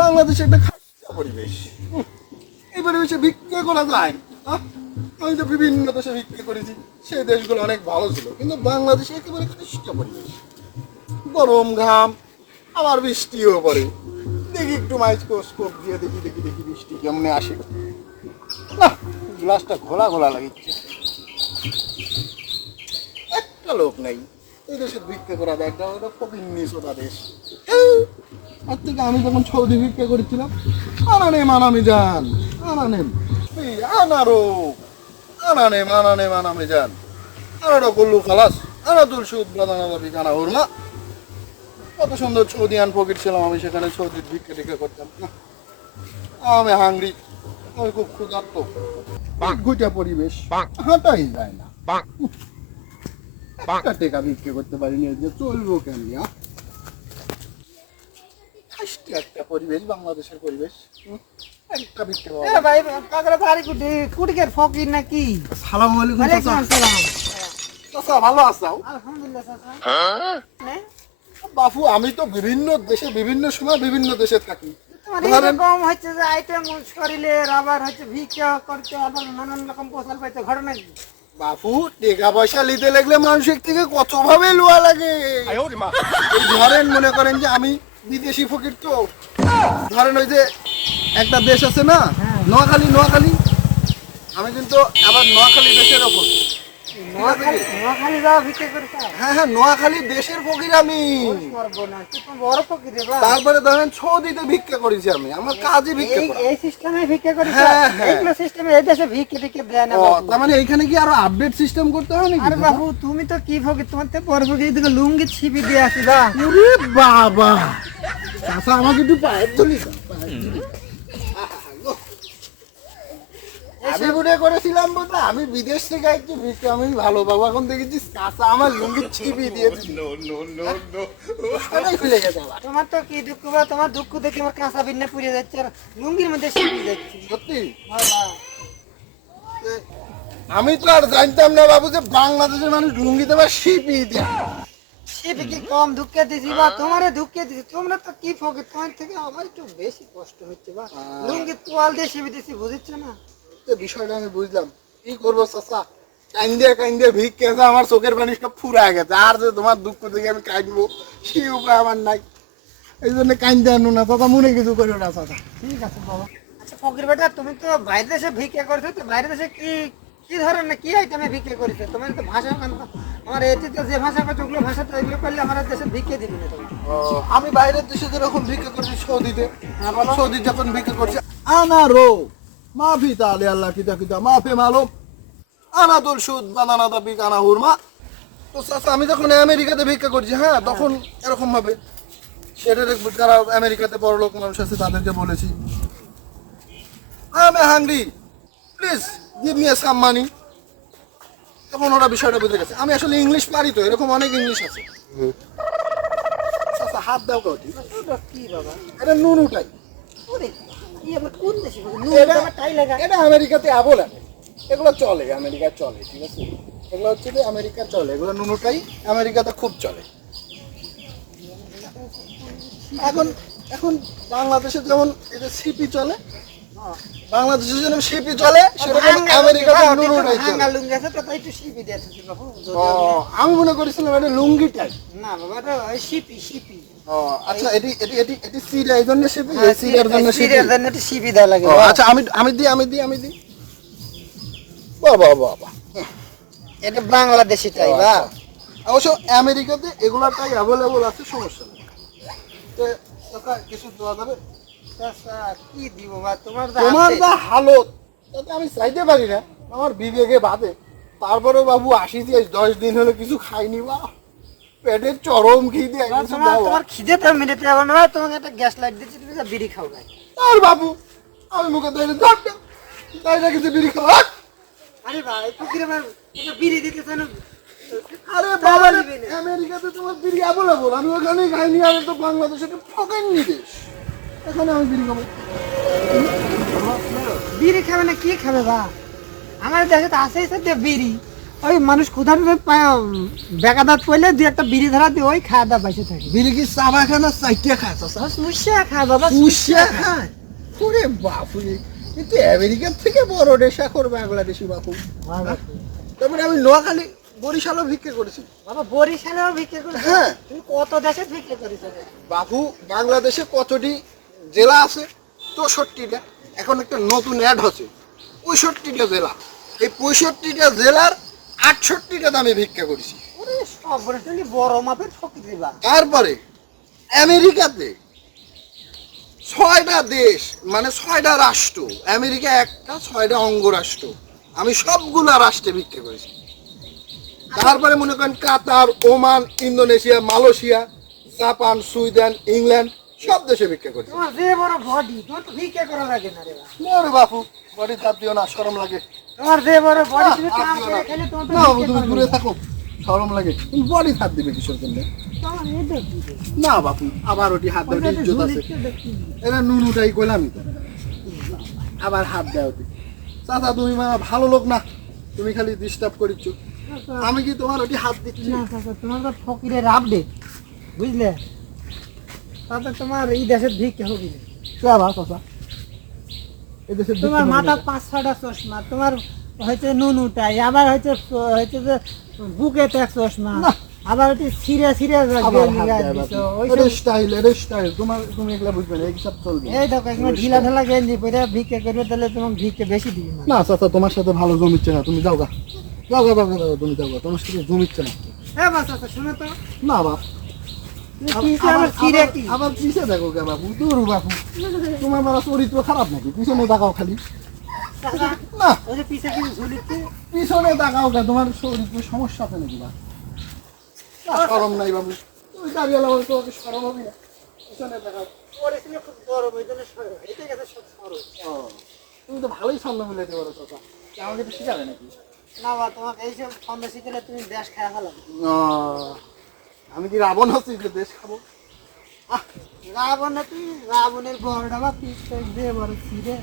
বাংলাদেশে একটা খারাপ পরিবেশ, এই পরিবেশে ভিক্ষা করা যায়? আমি তো বিভিন্ন দেশে ভিক্ষা করেছি, সেই দেশগুলো অনেক ভালো ছিল, কিন্তু বাংলাদেশে একেবারে খ্রিস্ট পরিবেশ, গরম ঘাম, আবার বৃষ্টিও পড়ে। দেখি একটু মাইক্রোস্কোপ দিয়ে দেখি দেখি দেখি বৃষ্টি কেমনে আসে। গ্লাসটা ঘোলা ঘোলা লাগিচ্ছে, একটা লোক নেই এই দেশের ভিক্ষা করা দেয়, একটা ওটা ফকিন্নি সোদা দেশ। তার থেকে আমি যখন সৌদি ভিক্ষা করেছিলাম, আনানেম আনামি যান, আনানেম আনারো, আনানেম আনানেম আনামি যান, আনারো করলু খালাস, আনাদুল সুদ বাদানা দাবি কানা হুরমা। কত সুন্দর সৌদিয়ান ফকির ছিলাম আমি, সেখানে সৌদির ভিক্ষা টিক্ষা করতাম। আমি হাংরি, আমি খুব ক্ষুধার্ত, ঘুটা পরিবেশ, হাঁটাই যায় না, একটা টেকা বিক্রি করতে পারিনি, যে চলবো কেন? একটা পরিবেশ, বাংলাদেশের পরিবেশ, একটা বিক্রি ভাই কাকরা বাড়ি কুটি কুটিকের ফকির নাকি? সালাম আলাইকুম ওয়ালাইকুম আসসালাম। চাচা, ভালো আছো? আলহামদুলিল্লাহ চাচা। হ্যাঁ বাপু, আমি তো বিভিন্ন দেশে বিভিন্ন সময় বিভিন্ন দেশে থাকি। তোমার ধরেন এরকম হচ্ছে যে আইটেম শরীরে আবার হচ্ছে ভিক্ষা করতে আবার নানান রকম পোশাক পাইতে ঘটনা কি? বাপু, টাকা পয়সা নিতে লাগলে মানুষের থেকে কত ভাবে লোয়া লাগে। এই ধরেন, মনে করেন যে আমি বিদেশি ফকির, তো ধরেন ওই যে একটা দেশ আছে না, নোয়াখালী, নোয়াখালী, আমি কিন্তু আবার নোয়াখালী দেশের ওপর। নোয়াখালী যাওয়া ভিক্ষা করতে? হ্যাঁ হ্যাঁ, নোয়াখালী দেশের ফকির আমি। বড় ফকির রে বাবা। তারপরে ধরেন সৌদিতে ভিক্ষা করেছি আমি, আমার কাজই ভিক্ষা করা। এই সিস্টেমে ভিক্ষা করিস? হ্যাঁ, হ্যাঁ। এইগুলো সিস্টেমে এই দেশে ভিক্ষা টিক্ষা দেয় না ও, বাবু। তার মানে এইখানে কি আরো আপডেট সিস্টেম করতে হয় নাকি? আরে বাবু, তুমি তো কি ফকির, তোমার তো বড় ফকির, এদিকে লুঙ্গি ছিপি দিয়ে আসি বা। ওরে বাবা, চাচা আমাকে একটু পায়ের ধরি। আমি মনে করেছিলাম বোধ আমি বিদেশ থেকে একটু ভিক্ষা আমি ভালো পাবো, এখন দেখেছি চাচা আমার লুঙ্গি ছিপি দিয়েছি, খুলে গেছে আবার। তোমার তো কি দুঃখ বা, তোমার দুঃখ দেখে আমার কাঁচা বিন্না পুড়ে যাচ্ছে আর লুঙ্গির মধ্যে ছিপি যাচ্ছে। সত্যি? আমি তো আর জানতাম না বাবু যে বাংলাদেশের মানুষ লুঙ্গি দেবার শিপি দেয়। ছিপি কি কম দুঃখে দিছি বা তোমারে দুঃখে দিছি? তোমরা তো কি ফকির, তোমার থেকে আমার একটু বেশি কষ্ট হচ্ছে বা। লুঙ্গি তোয়াল দিয়ে ছিপি দিছি, বুঝিচ্ছ না? বিষয়টা আমি বুঝলাম, কি করবো চাচা, কান্দিয়া কান্দিয়া ভিক্ষা আছে, আমার চোখের পানি সব ফুরায় গেছে, আর যে তোমার দুঃখ থেকে আমি কাঁদবো সেই উপায় আমার নাই, এই জন্য কান্দে আনো না চাচা, মনে কিছু করো না চাচা। ঠিক আছে বাবা। আচ্ছা ফকির বেটা, তুমি তো বাইরে দেশে ভিক্ষা করছো, তো বাইরে দেশে কি কি ধরনের কি আইটেমে ভিক্ষা করেছো? তোমার তো ভাষা আমার এটিতে যে ভাষা করছো ওগুলো ভাষা তো এগুলো করলে আমার দেশে ভিক্ষা দিবি না তুমি। আমি বাইরের দেশে যেরকম ভিক্ষা করছি সৌদিতে, সৌদি যখন ভিক্ষা করছি, আনারো মাফি তাহলে আল্লাহ কিতা কিতা মাফে মালুম, আনাদুল সুদ বানানা দাবি কানা হুরমা। তো চাচা, আমি যখন আমেরিকাতে ভিক্ষা করছি, হ্যাঁ, তখন এরকম ভাবে সেটা যারা আমেরিকাতে বড় লোক মানুষ আছে তাদেরকে বলেছি, আমি hungry, please give me some money. তখন ওরা বিষয়টা বুঝে গেছে আমি আসলে ইংলিশ পারি, তো এরকম অনেক ইংলিশ আছে। চাচা, হাত দাও কাউটি, কি বাবা? এটা নুনুটাই, ওরে কি আবার কোন দেশে এটা টাই লাগা? এটা আমেরিকাতে আবল আছে, এগুলো চলে, আমেরিকায় চলে, ঠিক আছে, এগুলো হচ্ছে যে আমেরিকা চলে, এগুলো নুনুটাই আমেরিকাতে খুব চলে। এখন এখন বাংলাদেশে যেমন এই যে সিপি চলে, বাংলাদেশে যেমন সিপি চলে, সেরকম আমেরিকাতে নুনুটাই চলে। হাঙ্গা লুঙ্গি আছে তো তাই একটু শিপি দিয়েছে বাবু। ও, আমি মনে করেছিলাম এটা লুঙ্গিটাই। না বাবা, এটা ওই শিপি শিপি। ও আচ্ছা, এটি এটি এটি এটি সিরা, এই জন্য শিপি, এই সিরার জন্য শিপি। সিরিয়ার জন্য একটু শিপি দেওয়া লাগে। ও আচ্ছা, আমি দিই। বাবা বাবা, এটা বাংলাদেশি টাই বা। অবশ্য আমেরিকাতে এগুলাটাই অ্যাভেলেবল আছে, সমস্যা নেই। তো কাকা কিছু দেওয়া যাবে? চাচা কি দিব বা, তোমার তোমার যা হালত তাতে আমি চাইতে পারি না, আমার বিবেকে বাদে। তারপরেও বাবু আসিছি, 10 দিন হলো কিছু খাইনি, বা পেটের চরম খিদে, কিছু দাও। তোমার খিদে তো মিটাতে হবে না, তোমাকে একটা গ্যাস লাইট দিচ্ছি, তুমি যা বিড়ি খাও গাই। আর বাবু, আমি মুখে ধরে ধরটা তাই না, কিছু বিড়ি খাওয়া। আরে ভাই ফকির আমার এটা বিড়ি দিতেছে না। আরে বাবা, আমেরিকাতে তোমার বিড়ি অ্যাভেলেবল, আমি ওখানেই খাইনি, আর তো বাংলাদেশে তো ঠকাইনি দেশ, এখানে আমি বিড়ি খাবো। বিড়ি খাবে না কি খাবে বা? আমার দেশে তো আছেই সাথে বিড়ি, ওই মানুষ ক্ষুধার বেকাদাত পড়লে দুই একটা বিড়ি ধরা দিয়ে ওই খাওয়া দাওয়া বাইসে থাকে। বিড়ি কি চাবা খায় না চাইটিয়া খায় চাচা? সুসা খায় বাবা, পুষিয়া খায়। ওরে বাপুরে, কিন্তু আমেরিকার থেকে বড় নেশা করে বাংলাদেশি বাপু। হ্যাঁ বাপু। তারপরে আমি নোয়াখালী বরিশালও ভিক্ষে করেছি। বাবা বরিশালেও ভিক্ষে করেছো? হ্যাঁ। তুমি কত দেশে ভিক্ষে করেছো? বাপু বাংলাদেশে কতটি জেলা আছে? 64টা। এখন একটা নতুন অ্যাড হচ্ছে 65টা জেলা। এই 65টা জেলার 68টা দামে ভিক্ষা করেছি। ওরে সব বরিশালি বড় মাপের ফকির দিবা। তারপরে আমেরিকাতে 6টা দেশ, মানে 6টা রাষ্ট্র, আমেরিকা একটা, 6টা অঙ্গরাষ্ট্র, আমি সবগুলা রাষ্ট্রে ভিক্ষা করেছি। তারপরে মনে করেন Qatar, Oman, Indonesia, Malaysia, Japan, Sweden, England, সব দেশে ভিক্ষা করেছি। তোমার যে বড় বডি, তোমার তো ভিক্ষা করা লাগে না রে বাবা। না রে বাপু, বডি ধার দিও না, শরম লাগে। তোমার যে বড় বডি, তুমি হাত কাম দিও করে না। খেলে তোমার তো না, ভিক্ষা তুমি করা দূরে লাগে না। থাকো, শরম লাগে। তুমি বডি হাত দিবে কিসের জন্য? তোমার এটা কি রে? না বাপু, আবার ওটি হাত দেওয়া ওইটা তো ইজ্জত আছে। ঝুলিতে দেখি। এটা নুনুটাই কইলামই তো, আবার হাত দেওয়া ওটি। চাচা তুমি মা ভালো লোক না, তুমি খালি ডিস্টার্ব করিচ্ছ। আমি কি তোমার ওটি হাত দিচ্ছি? না কাকা, তোমার তো ফকিরের আপডেট, বুঝলে? তাতে তোমার এই দেশের ভিক্ষা হবে না। কে আবার চাচা? এদেশে তোমার মাথা 5-6টা চশমা, তোমার হয়তো নুনুটাই, আবার হয়তো হয়তো যে বুকেতে এক চশমা, না। আবার হচ্ছে সিরে সিরে আবার হাত দেয় বাপু। এটা স্টাইল, এটা স্টাইল। তুমি এগুলা বুঝবে না, এইসব চলবে না। এই দেখো একবার ঢিলা ঢালা গেঞ্জি পরে ভিক্ষা করবে, তাহলে তোমার ভিক্ষা বেশি দিবি না। না চাচা, তোমার সাথে ভালো জমিচ্ছে না, তুমি যাও গা। যাও গা বাবা, যাও, তুমি যাও গা, তোমার সাথে জমিচ্ছে না। হ্যাঁ বাস আচ্ছা, শুনো তো, না বাপ, তুমি কি আবার সিরে কি? আবার পিছে দেখো কে বাবু, দূর বাপু, তোমার মারা চরিত্র খারাপ নাকি? পিছনে তাকাও খালি। কাকা, না, ওই যে পিছে কি ঝুলিতে? পিছনে তাকাও কে, তোমার চরিত্র সমস্যা আছে নাকি বা? না, শরম নাই বাবু, তুমি দাঁড়িয়ে লাগো, তোমাকে শরম হবে না? পিছনে তাকাও। পরিস্থিতি খুব গরম, এই জন্য হেঁটে গেছে সব সরল। ও, তুমি তো ভালোই ছন্দ মিলাইতে পারো চাচা, আমাকে একটু শিখাবে নাকি? না বা তোমাকে এইসব ছন্দ শিখলে তুমি দেশ খায় ফেলাবে। ও, আমি কি রাবণ হচ্ছি যে দেশ খাবো? রাবণ তুই রাবণের বড়টা বা পিস দিয়ে বড় ছিঁড়ে